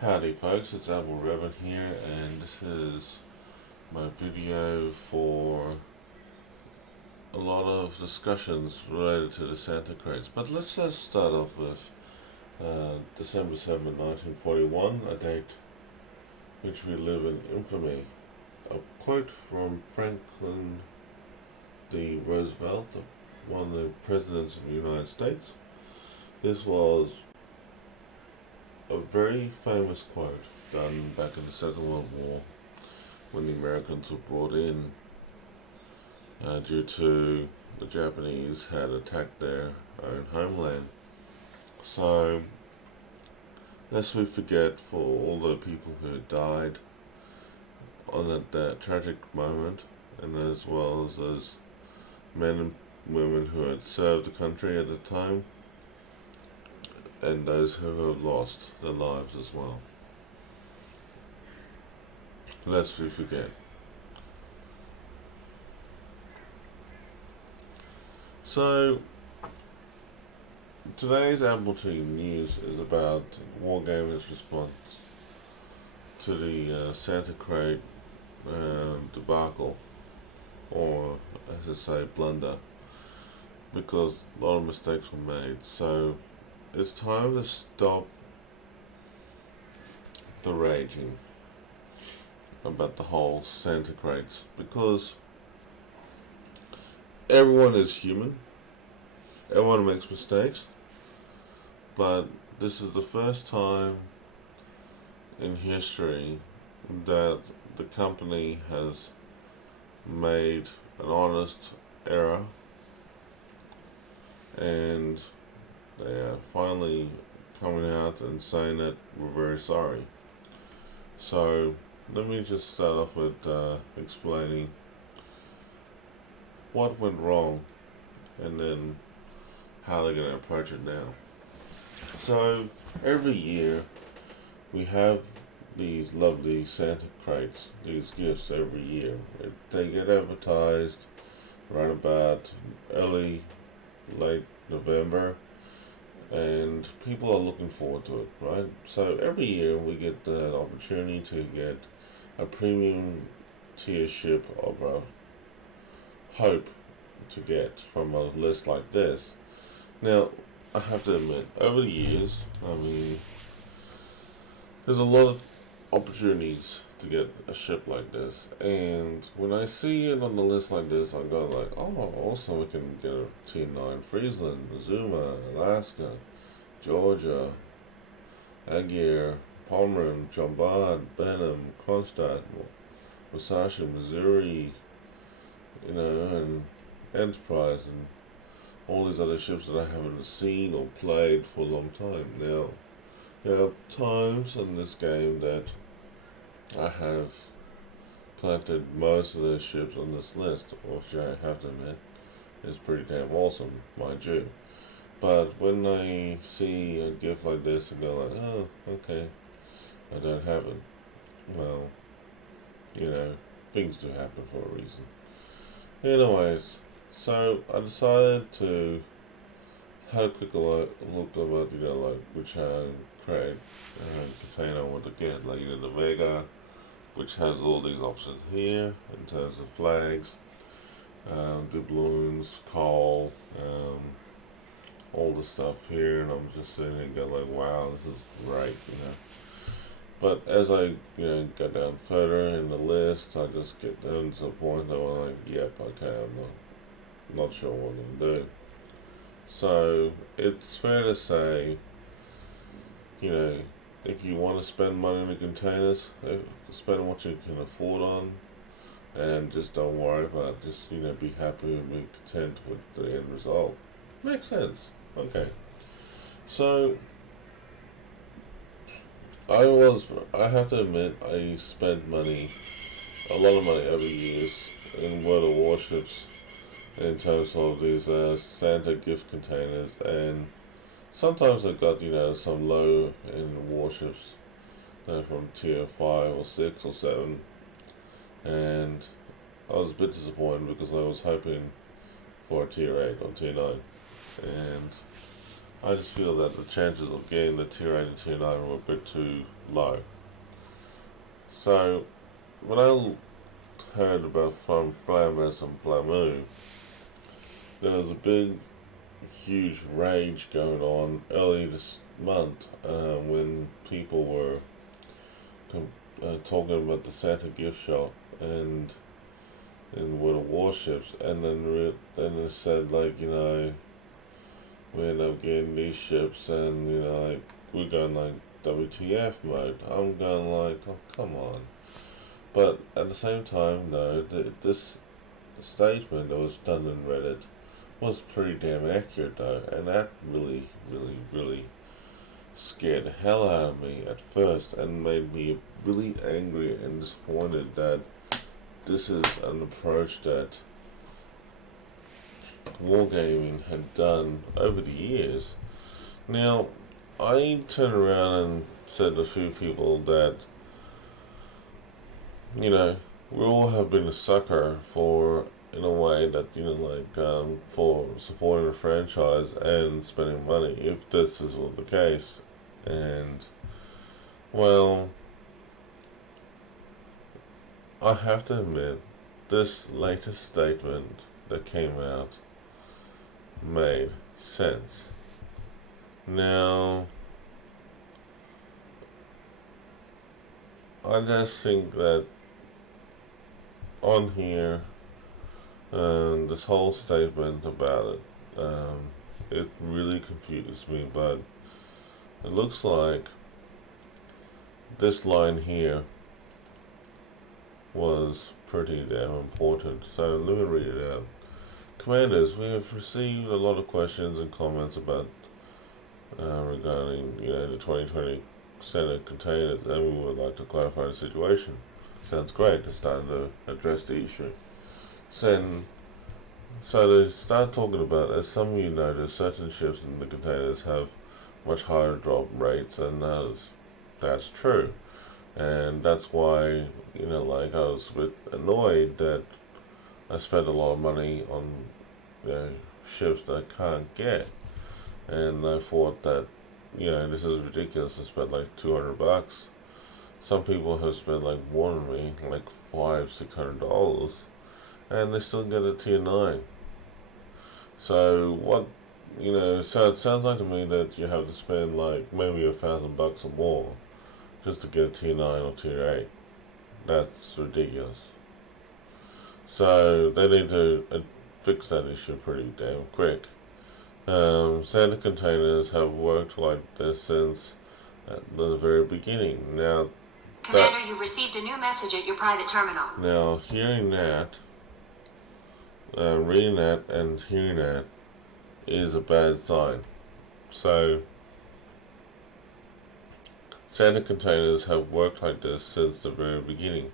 Howdy folks, it's Admiral Revan here, and this is my video for a lot of discussions related to the Santa craze. But let's just start off with December 7, 1941, a date which we live in infamy. A quote from Franklin D. Roosevelt, one of the presidents of the United States. This was a very famous quote done back in the Second World War when the Americans were brought in due to the Japanese had attacked their own homeland. So, lest we forget for all the people who died on that tragic moment, and as well as those men and women who had served the country at the time, and those who have lost their lives as well. Lest we forget. So, today's Admiralty news is about Wargaming's response to the Santa crate debacle, or as I say, blunder, because a lot of mistakes were made. So, it's time to stop the raging about the whole Santa crates, because everyone is human, everyone makes mistakes, but this is the first time in history that the company has made an honest error, and they are finally coming out and saying that we're very sorry. So let me just start off with explaining what went wrong and then how they're going to approach it now. So every year we have these lovely Santa crates, these gifts every year. They get advertised right about late November, and people are looking forward to it, right? So every year we get the opportunity to get a premium tier ship of a hope to get from a list like this. Now, I have to admit, over the years, there's a lot of opportunities to get a ship like this, and when I see it on the list like this, I go like, oh, also we can get a Tier 9 Friesland, Zuma, Alaska, Georgia, Aguirre, Palmerin, Jombard, Benham, Kronstadt, Musashi, Missouri, and Enterprise, and all these other ships that I haven't seen or played for a long time. Now, there are times in this game that I have planted most of the ships on this list, which I have to admit is pretty damn awesome, mind you. But when I see a gift like this and go like, oh, okay, I don't have it. Well, things do happen for a reason. Anyways, so I decided to have a quick look about, which crate container I want to get, like the Vega, which has all these options here in terms of flags, doubloons, coal, all the stuff here, and I'm just sitting there and go like, wow, this is great, But as I, go down further in the list, I just get down to the point that I'm like, yep, okay, I'm not sure what I'm gonna do. So it's fair to say, if you want to spend money on the containers, spend what you can afford on, and just don't worry about it. Just be happy and be content with the end result. Makes sense. Okay. So I have to admit, I spent a lot of money over years in World of Warships in terms of these Santa gift containers, and sometimes I got some low in warships that are from tier 5 or 6 or 7, and I was a bit disappointed because I was hoping for a tier 8 or tier 9, and I just feel that the chances of getting the tier 8 and tier 9 were a bit too low. So, when I heard about Flamus and Flamu, there was a big, huge rage going on early this month when people were talking about the Santa gift shop and with the warships, and then it said, like, we end up getting these ships, and like, we're going like WTF mode. I'm going like, oh, come on. But at the same time, though, this statement that was done in Reddit was pretty damn accurate, though, and that really, really, really scared the hell out of me at first and made me really angry and disappointed that this is an approach that Wargaming had done over the years. Now, I turned around and said to a few people that, we all have been a sucker for, in a way that, for supporting a franchise and spending money, if this is the case. And, well, I have to admit, this latest statement that came out made sense. Now, I just think that on here, this whole statement about it, it really confused me, but it looks like this line here was pretty damn important. So let me read it out. Commanders, we have received a lot of questions and comments about regarding the 2020 Senate containers, and we would like to clarify the situation. Sounds great. It's starting to address the issue. So they start talking about, as some of you notice, certain ships in the containers have much higher drop rates than others. That's true. And that's why, like, I was a bit annoyed that I spent a lot of money on, ships that I can't get. And I thought that, this is ridiculous. I spent like $200. Some people have spent like more than me, like $500-600, and they still get a tier 9. So what, so it sounds like to me that you have to spend like maybe $1,000 or more just to get a tier 9 or tier 8. That's ridiculous. So they need to fix that issue pretty damn quick. Santa containers have worked like this since the very beginning. Now, Commander, you've received a new message at your private terminal. Now, hearing that, reading that, and hearing that is a bad sign. So, Santa containers have worked like this since the very beginning.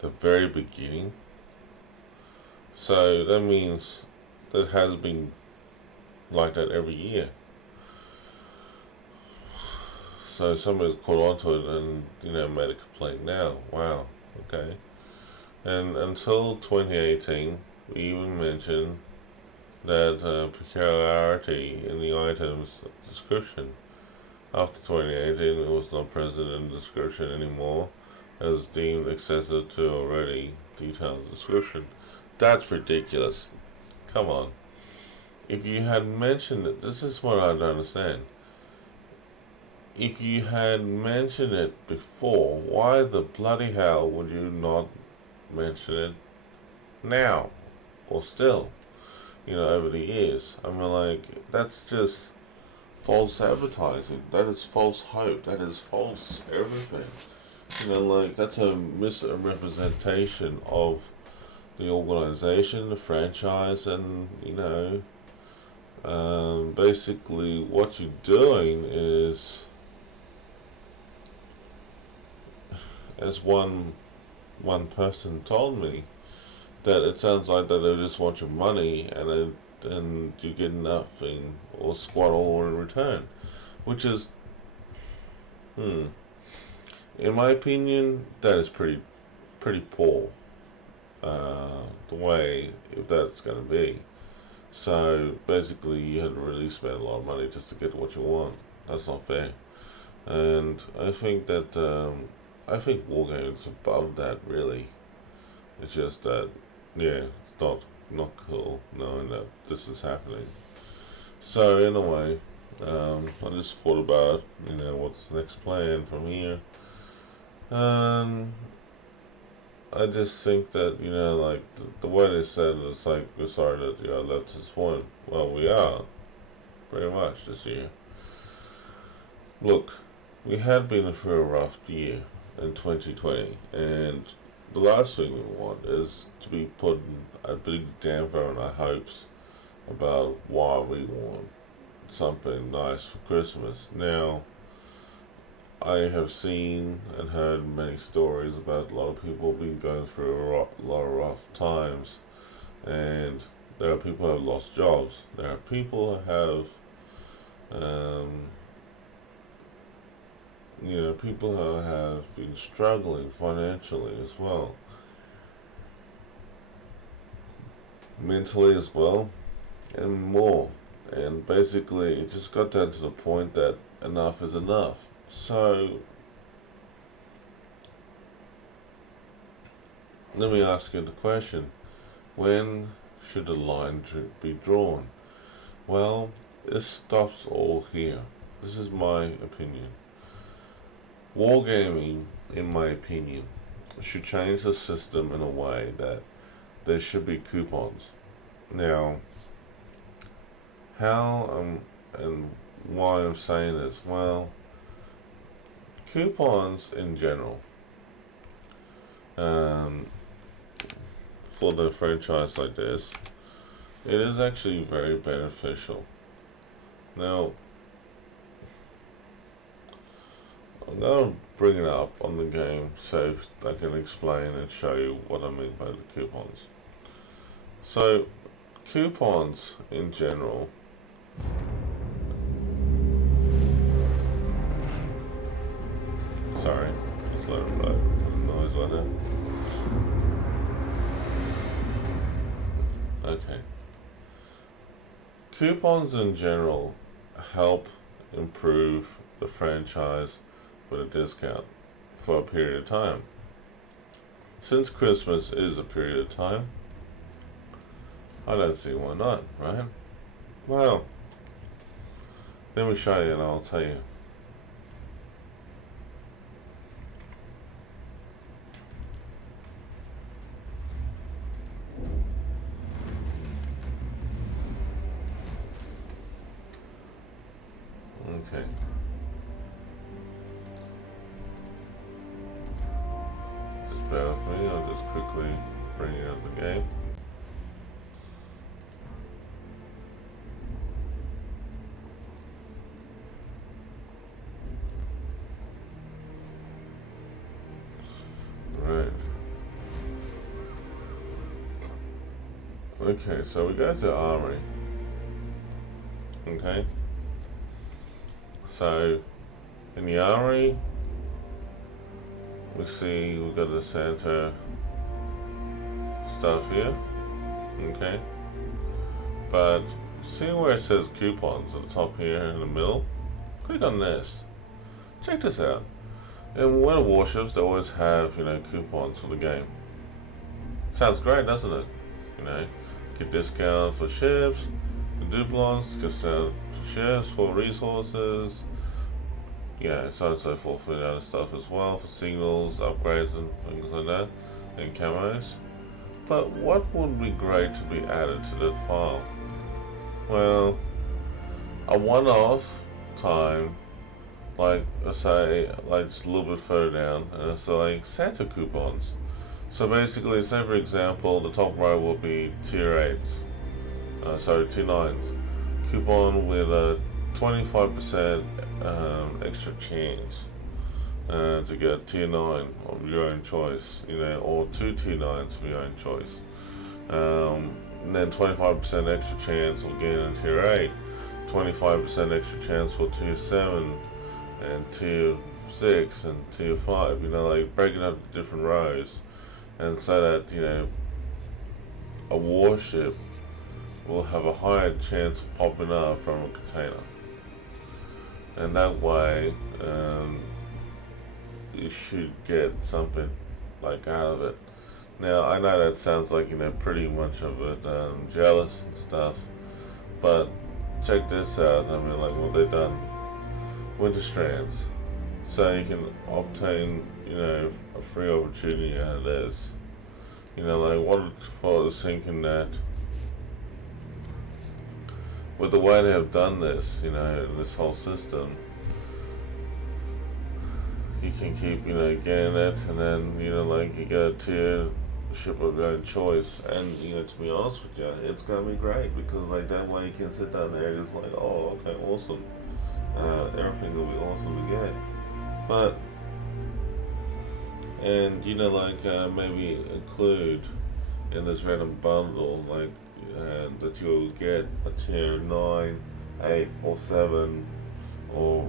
The very beginning? So, that means that it has been like that every year. So somebody's caught onto it and, made a complaint now. Wow, okay. And until 2018, we even mentioned that peculiarity in the item's description. After 2018, it was not present in the description anymore, as deemed excessive to already detailed description. That's ridiculous. Come on. If you had mentioned it, this is what I don't understand. If you had mentioned it before, why the bloody hell would you not mention it now? Or still, over the years? I mean, like, that's just false advertising. That is false hope. That is false everything. Like, that's a misrepresentation of the organization, the franchise, and, basically what you're doing is, as one person told me, that it sounds like that they just want your money and you get nothing or squat all in return, which is, in my opinion, that is pretty poor. The way, if that's going to be. So basically, you had to really spend a lot of money just to get what you want. That's not fair. And I think that I think Wargaming is above that. Really, it's just that yeah, it's not cool knowing that this is happening. So in a way, I just thought about what's the next plan from here. Um, I just think that like the way they said it, it's like we're sorry that you are left this point. Well, we are pretty much this year. Look, we had been through a rough year in 2020, and the last thing we want is to be putting a big damper on our hopes about why we want something nice for Christmas. Now, I have seen and heard many stories about a lot of people being going through a lot of rough times, and there are people who have lost jobs. There are people who have, people who have been struggling financially as well, mentally as well, and more. And basically, it just got down to the point that enough is enough. So, let me ask you the question: when should the line be drawn? Well, it stops all here. This is my opinion. Wargaming, in my opinion, should change the system in a way that there should be coupons. Now, how and why I'm saying this? Well, coupons in general, for the franchise like this, it is actually very beneficial. Now, I'm going to bring it up on the game so I can explain and show you what I mean by the coupons. So, coupons in general sorry, just let it blow noise like that. Okay. Coupons in general help improve the franchise with a discount for a period of time. Since Christmas is a period of time, I don't see why not, right? Well, let me show you and I'll tell you. Okay. Just bear with me, I'll just quickly bring you up the game. Right. Okay, so we go to Armory. Okay. So, in the Armory, we see we've got the Santa stuff here. Okay. But, see where it says coupons at the top here in the middle? Click on this. Check this out. In World of Warships, they always have, coupons for the game. Sounds great, doesn't it? Get discounts for ships, doublons, discount for ships, for resources, so on and so forth, for the other stuff as well, for signals, upgrades, and things like that, and camos. But what would be great to be added to the file? Well, a one-off time, like let's say, like just a little bit further down, and it's like Santa coupons. So basically, say for example, the top row will be tier 8s, tier 9s. Coupon with a 25% extra chance to get tier 9 of your own choice, or 2 tier 9s of your own choice. And then 25% extra chance of getting a tier 8, 25% extra chance for tier 7, and tier 6, and tier 5, like breaking up the different rows. And so that, a warship will have a higher chance of popping up from a container, and that way you should get something like out of it. Now I know that sounds like pretty much of it jealous and stuff, but check this out. I mean, like what they've done, winter strands, so you can obtain a free opportunity out of this. Like what I was thinking that with the way they have done this, this whole system, you can keep, getting it, and then, like you get a tier ship of your own choice, and to be honest with you, it's gonna be great because like that way you can sit down there and just like, oh, okay, awesome, everything will be awesome to get, but and like maybe include in this random bundle like that you'll get a tier 9, 8, or 7, or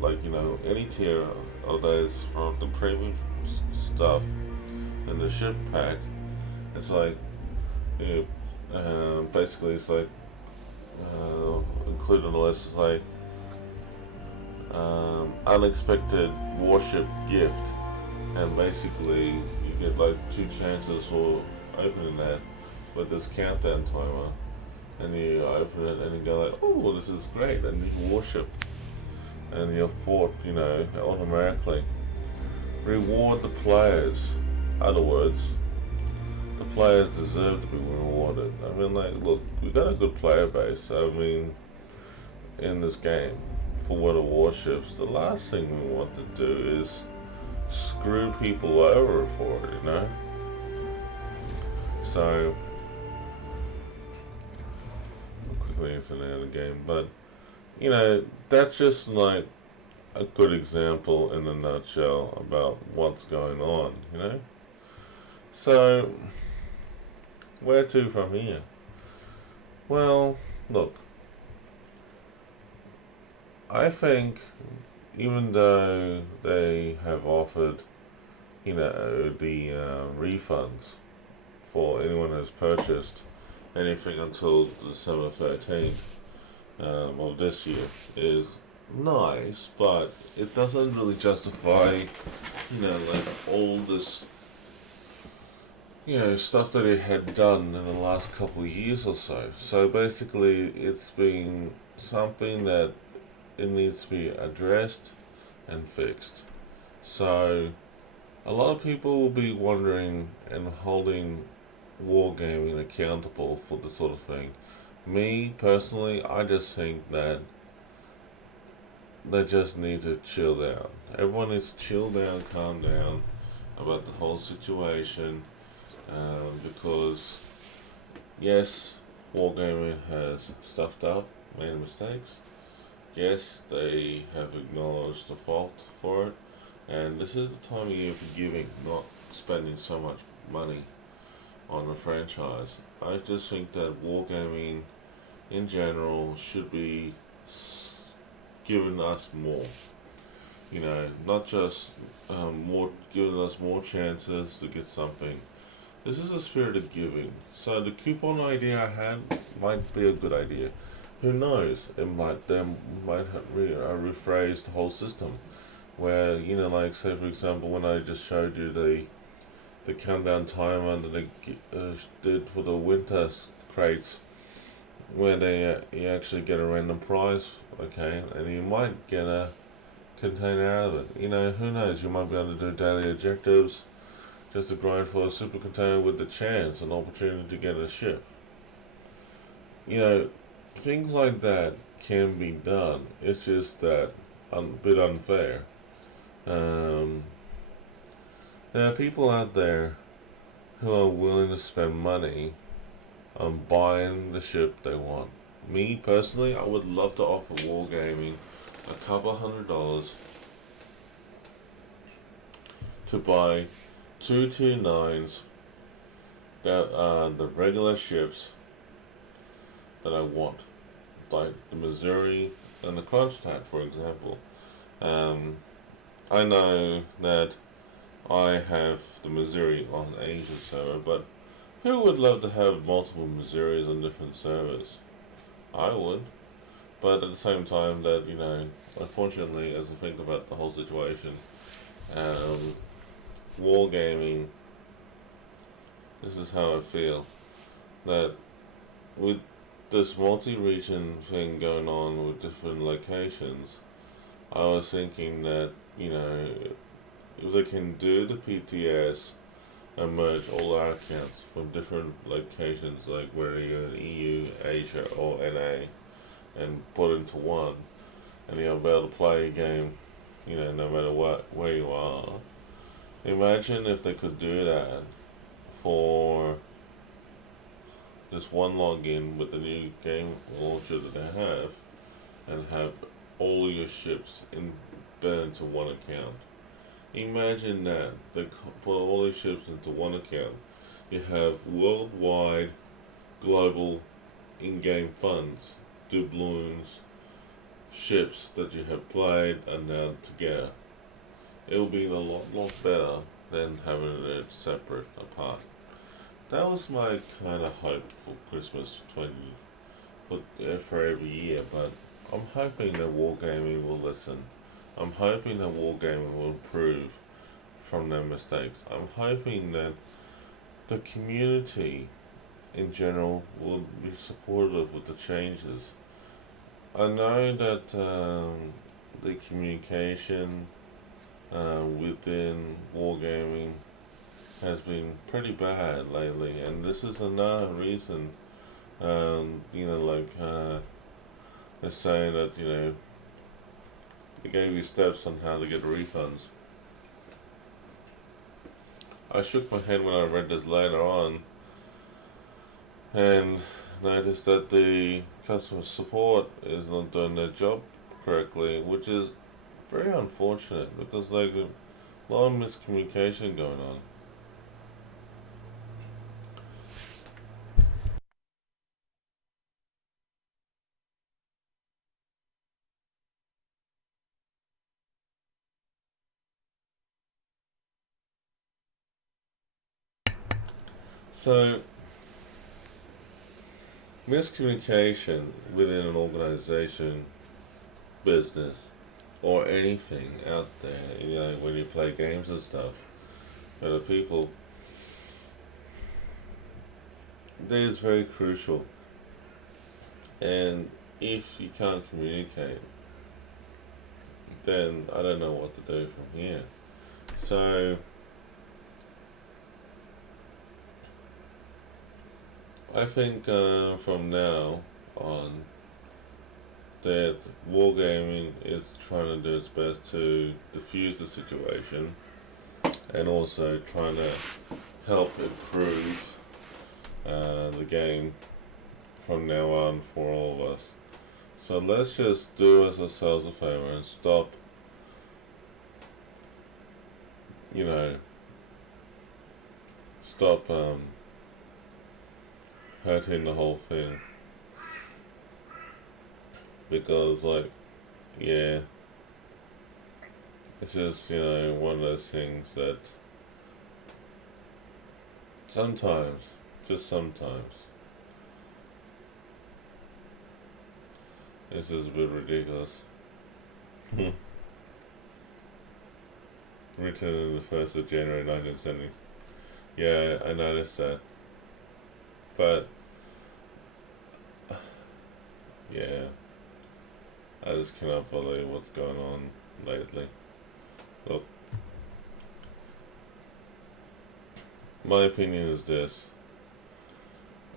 like any tier of those from the premium stuff in the ship pack. It's like basically it's like included in the list is like unexpected warship gift, and basically you get like 2 chances for opening that with this countdown timer, and you open it and you go like, oh, this is great, a new warship, and you're port automatically. Reward the players. Other words, the players deserve to be rewarded. I mean, like, look, we got a good player base. I mean, in this game, for World of Warships, the last thing we want to do is screw people over for it, So, quickly into the end of the game, but that's just like a good example in a nutshell about what's going on, So, where to from here? Well, look, I think even though they have offered, the refunds for anyone who's purchased anything until December 13th of this year is nice, but it doesn't really justify, like all this, stuff that they had done in the last couple of years or so. So basically, it's been something that it needs to be addressed and fixed. So a lot of people will be wondering and holding Wargaming accountable for this sort of thing. Me, personally, I just think that they just need to chill down. Everyone needs to chill down, calm down about the whole situation, because yes, Wargaming has stuffed up, made mistakes. Yes, they have acknowledged the fault for it, and this is the time of year for giving, not spending so much money on the franchise. I just think that Wargaming in general should be giving us more. Not just giving us more chances to get something. This is a spirit of giving. So the coupon idea I had might be a good idea. Who knows? They might have rephrased the whole system, where like say for example, when I just showed you the countdown timer that they did for the winter crates, where you actually get a random prize, okay, and you might get a container out of it. Who knows? You might be able to do daily objectives just to grind for a super container with the chance and opportunity to get a ship. Things like that can be done. It's just that a bit unfair. There are people out there who are willing to spend money on buying the ship they want. Me personally, I would love to offer Wargaming a couple $100 to buy 2 Tier 9s that are the regular ships that I want, like the Missouri and the Kronstadt, for example. I know that I have the Missouri on Asia server, but Who would love to have multiple Missouris on different servers? I would. But at the same time, that, unfortunately, as I think about the whole situation, um, Wargaming, this is how I feel. That with this multi-region thing going on with different locations, I was thinking that, if they can do the PTS and merge all our accounts from different locations, like whether you're in EU, Asia, or NA, and put into one, and you'll be able to play a game, no matter where you are. Imagine if they could do that for just one login with the new game launcher that they have, and have all your ships embedded into one account. Imagine that they put all your ships into one account. You have worldwide, global, in-game funds, doubloons, ships that you have played and now together. It will be a lot better than having it separate apart. That was my kind of hope for Christmas 20 for every year, but I'm hoping that Wargaming will listen. I'm hoping that Wargaming will improve from their mistakes. I'm hoping that the community in general will be supportive with the changes. I know that the communication within Wargaming has been pretty bad lately, and this is another reason. They're saying that they gave you steps on how to get refunds. I shook my head when I read this later on, and noticed that the customer support is not doing their job correctly, which is very unfortunate because a lot of miscommunication going on. So, miscommunication within an organization, business, or anything out there, when you play games and stuff, other people, that is very crucial. And if you can't communicate, then I don't know what to do from here. So, I think from now on that Wargaming is trying to do its best to diffuse the situation and also trying to help improve the game from now on for all of us. So let's just do us ourselves a favor and stop, stop hurting the whole thing. Because, it's just, one of those things that sometimes, just sometimes, it's just a bit ridiculous. Written in the 1st of January 1970. Yeah, I noticed that. But, yeah, I just cannot believe what's going on lately. Look, my opinion is this.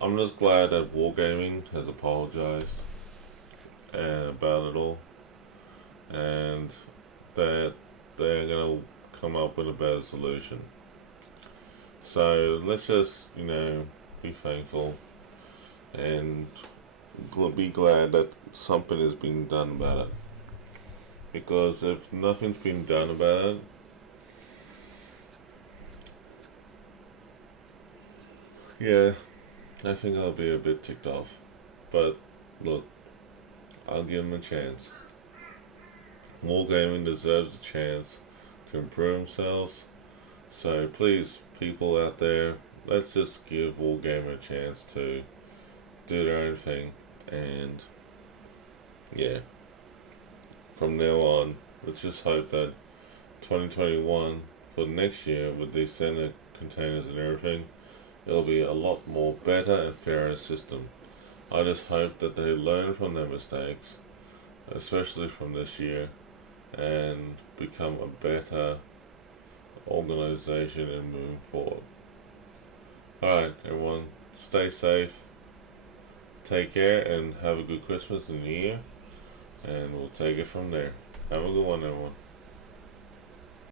I'm just glad that Wargaming has apologized about it all, and that they're going to come up with a better solution. So let's just, be thankful and be glad that something is being done about it. Because if nothing's been done about it, yeah, I think I'll be a bit ticked off. But look, I'll give them a chance. Wargaming deserves a chance to improve themselves. So please, people out there, let's just give Wargaming a chance to do their own thing, and yeah, from now on, let's just hope that 2021 for next year with these center containers and everything, it'll be a lot more better and fairer system. I just hope that they learn from their mistakes, especially from this year, and become a better organization and moving forward. Alright, everyone, stay safe, take care, and have a good Christmas and New Year, and we'll take it from there. Have a good one, everyone.